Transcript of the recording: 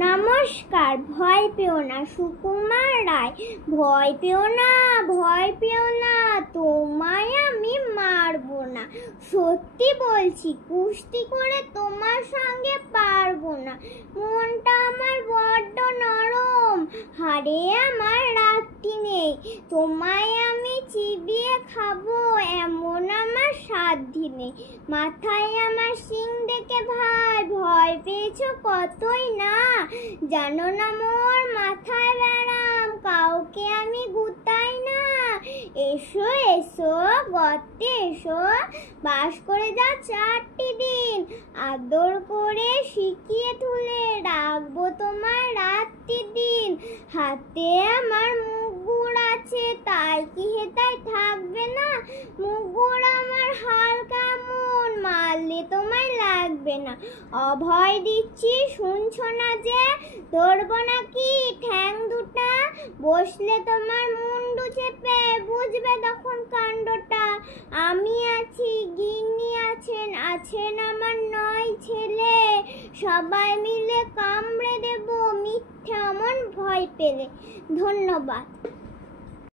নমস্কার, ভয় পেও না সুকুমার রায়। ভয় পেও না, ভয় পেও না, তোমায় আমি মারবো না। সত্যি বলছি, কুস্তি করে তোমার সঙ্গে পারবো না। মনটা আমার বড্ড নরম, হাড়ে আমার রাখটি নেই। তোমায় আমি চিবিয়ে খাবো এমন আমার সাধ্যি নেই। মাথায় আমার শিং দেখে ভাই ভয় পেয়েছো কতই না। জানো না মোর মাথায় ব্যারাম, কাউকে আমি গুতাই না। এসো এসো গর্তে এসো, বাস করে যা 4টি দিন। আদর করে শিখিয়ে তুলে রাখবো তোমার রাত্রি দিন। হাতে আমার মুগুর আছে, তাই কি হেতায় থাকবে না? মুগুর আমার হালকা মন, মারলে তোমায় লাগবে না। অভয় দিচ্ছি শুনছো না যে, ধরবো নাকি ঠ্যাং দুটা? বসলে তোমার মুন্ডু চেপে, বুঝবে তখন কাণ্ডটা। আমি আছি, গিন্নি আছেন, আছেন আমার 9 ছেলে। সবাই মিলে কামড়ে দেব মিথ্যে অমন ভয় পেলে। ধন্যবাদ।